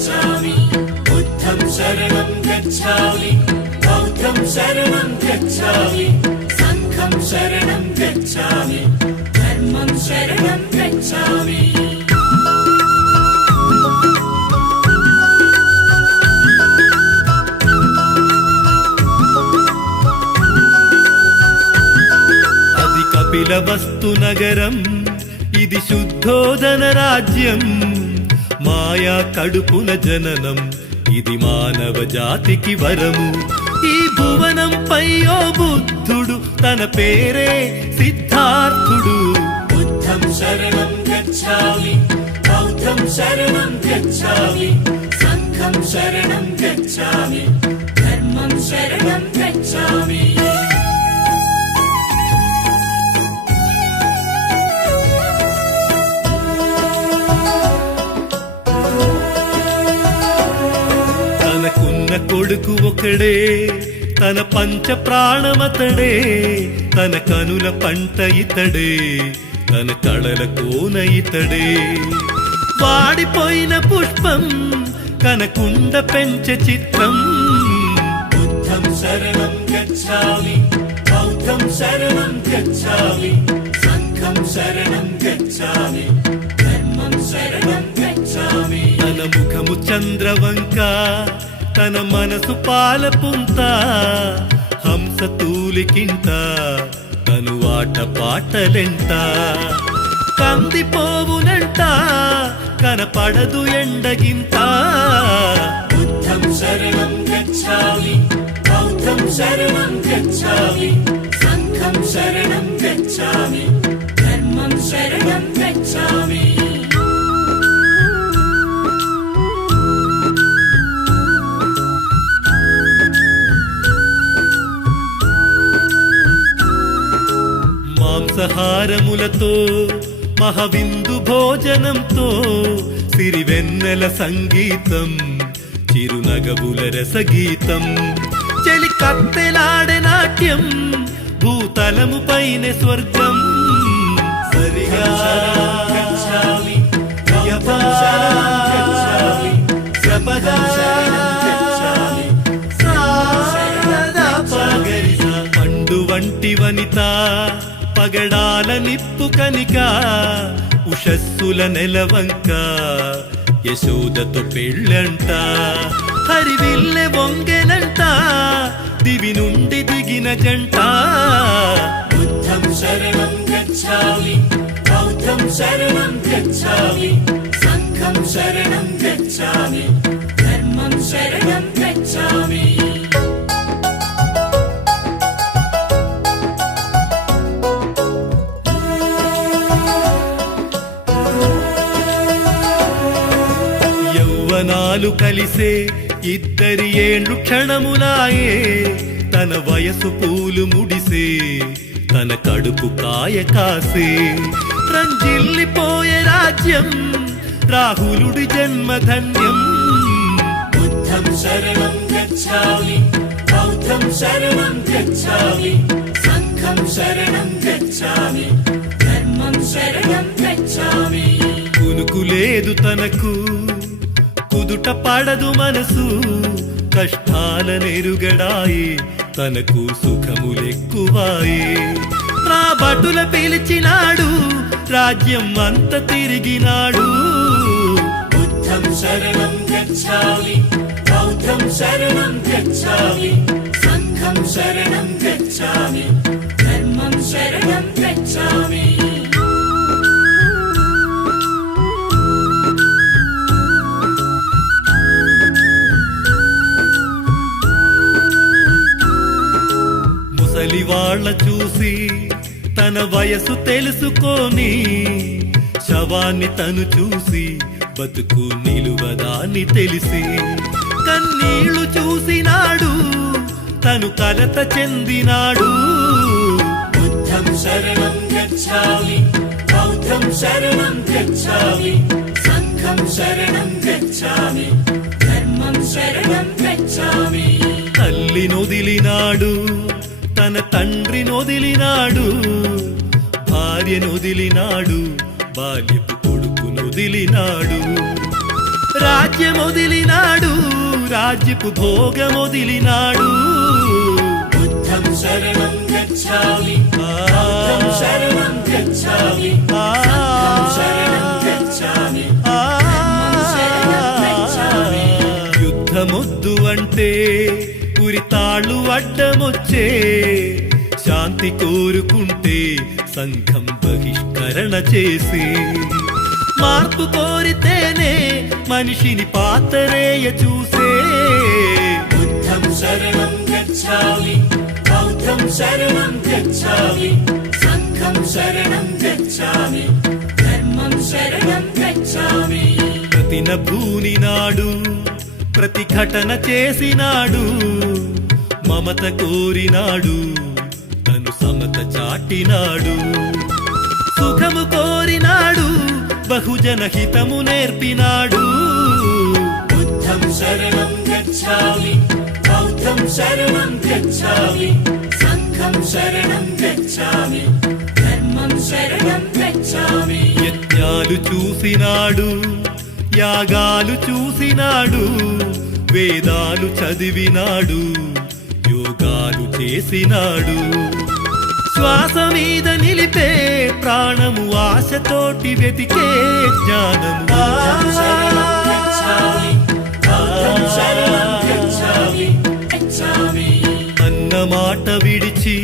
गच्छामि बुद्धं शरणं गच्छामि बौद्धं शरणं गच्छामि सङ्घं शरणं गच्छामि धर्मं शरणं गच्छामि అఖిల వస్తు నగరం ఇది శుద్ధోదన రాజ్యం మాయా కడుపున జననం. ఇది మానవ జాతికి వరము. ఈ భువనం పై ఓ బుద్ధుడు తన పేరే సిద్ధార్థుడు. బుద్ధం శరణం గచ్చామి బౌద్ధం శరణం గచ్చామి సంఘం శరణం గచ్చామి ధర్మం శరణం గచ్చామి అతడే తన పంచ ప్రాణమతడే తన కనుల పంట ఇతడే తన కళల కోన ఇతడే. వాడిపోయిన పుష్పం కనకుండ పెంచ చిత్రం. బుద్ధం శరణం గచ్చామి బౌద్ధం శరణం గచ్చామి సంఘం శరణం గచ్చామి ధర్మం శరణం గచ్చామి. తన ముఖము చంద్రవంకా తన మనసు ಪಾಲ ಪುಂತ ಹಂಸ తను ఆట పాటలెంట కందిపోవునంట కనపడదు ఎండగింత. బుద్ధం శరణం గచ్చామి బౌద్ధం శరణం గచ్చామి సంఘం శరణం గచ్చామి ధర్మం శరణం హారములతో మహవిందు భోజనంతో సిరివెన్నెల సంగీతం చిరునగవుల రసగీతం చెలి కత్తెలాడే నాట్యం భూతలము పైన స్వర్గం. సరిగా పండు వంటి వనిత పగడాల నిప్పు కనిక ఉషస్సుల నెలవంక యశోదతో పెళ్ళంట. హరి హరివిల్లె వంగెనంట దివి నుండి దిగిన జంట. బుద్ధం శరణం గచ్చామి బౌద్ధం శరణం గచ్చామి సంఘం శరణం యవ్వనాలు కలిసే ఇద్దరి ఏండ్లు క్షణములాయే తన వయసు పూలు ముడిసే తన కడుపు కాయ కాసే. రంజిల్లిపోయే రాజ్యం రాహులుడి జన్మధన్యం. బుద్ధం శరణం గచ్చామి బౌద్ధం శరణం గచ్చామి సంఘం శరణం గచ్చామి ధర్మం శరణం గచ్చామి. కునుకు లేదు తనకు పొందుట పడదు మనసు. కష్టాల నెరుగడాయి తనకు సుఖములెక్కువాయి. రాబటుల పిలిచినాడు రాజ్యం అంత తిరిగినాడు. బుద్ధం శరణం గచ్చామి బౌద్ధం శరణం గచ్చామి సంఘం శరణం గచ్చామి ముసలివాళ్ళ చూసి తన వయసు తెలుసుకొని శవాన్ని తను చూసి బతుకు నిలువదాన్ని తెలిసి కన్నీళ్ళు చూసినాడు తను కలత చెందినాడు. బుద్ధం శరణం గచ్చామి బౌద్ధం శరణం గచ్చామి సంఘం శరణం గచ్చామి ధర్మం శరణం గచ్చామి. తల్లినొదిలినాడు. తన తండ్రి నొదిలినాడు భార్య నొదిలినాడు బాల్యపు కొడుకు నొదిలినాడు. రాజ్యం వదిలినాడు రాజ్యపు శరణం శరణం సంఘం శరణం గచ్ఛామి యుద్ధమొద్దు అంటే ఉరితాళ్ళు అడ్డమొచ్చే శాంతి కోరుకుంటే సంఘం బహిష్కరణ చేసి. మార్పు కోరితేనే మనిషిని పాతరేయ చూసే. బుద్ధం శరణం గచ్ఛామి బౌద్ధం శరణం గచ్ఛామి సంఘం శరణం గచ్ఛామి ధర్మం శరణం గచ్ఛామి ప్రతిన భూనినాడు ప్రతిఘటన చేసినాడు. మమత కోరినాడు తను సమత చాటినాడు. సుఖము కోరినాడు బహుజన హితము నేర్పినాడు. బుద్ధం శరణం గచ్ఛామి బౌద్ధం శరణం గచ్ఛామి సంఘం శరణం గచ్ఛామి ధర్మం శరణం గచ్ఛామి యజ్ఞాలు చూసినాడు యాగాలు చూసినాడు వేదాలు చదివినాడు. చేసినాడు. శ్వాస మీద నిలిపే ప్రాణము ఆశతోటి వెతికే జ్ఞానము. అన్నమాట విడిచి